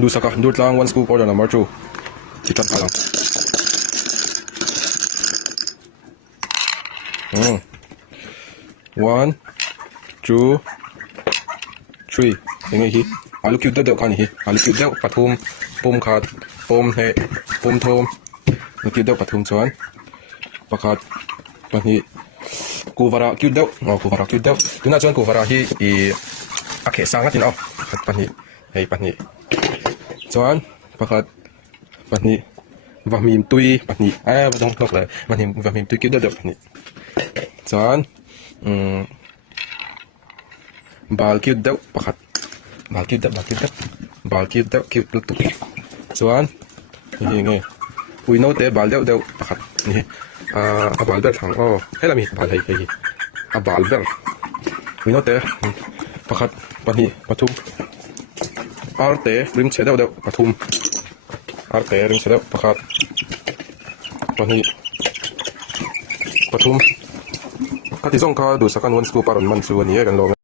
ดูสักดูดลาง 1 scoop order number 2จิตตัดพลัง1 2 3 ยังไงฮิอาลูกคิวเดาคันฮิอาลูกคิวเดาปฐุมปมขาดปมเฮปมโทมลูกคิวเดาปฐุมสวนประคาดปันนี้กูวาระคิวเดากูวาระคิวเดาดูน่าชวนกูวาระฮิอีอาเคสังกัดจินปันนี้ให้ปันนี้สวนประคาดปันนี้วามีมตุยปันนี้ไม่ต้องบอกเลยปันนี้วามีมตุยคิวเดาปันนี้สวนบาลคิวเดาประคาดบาลคิวเดาคิวตุกส่วนนี่ไงอุยโนเตบาลเดาประคาดนี่บาลเดาทางให้เรามีบาลให้บาลเดาอุยโนเตประคาดปนีปทุมอาร์เตริมเชเดาปทุมอาร์เตริมเชเดาประคาดปนีปทุมข้าที่ส่งข้าดูสักการวันสกูปารันมันส่วนนี้กันลง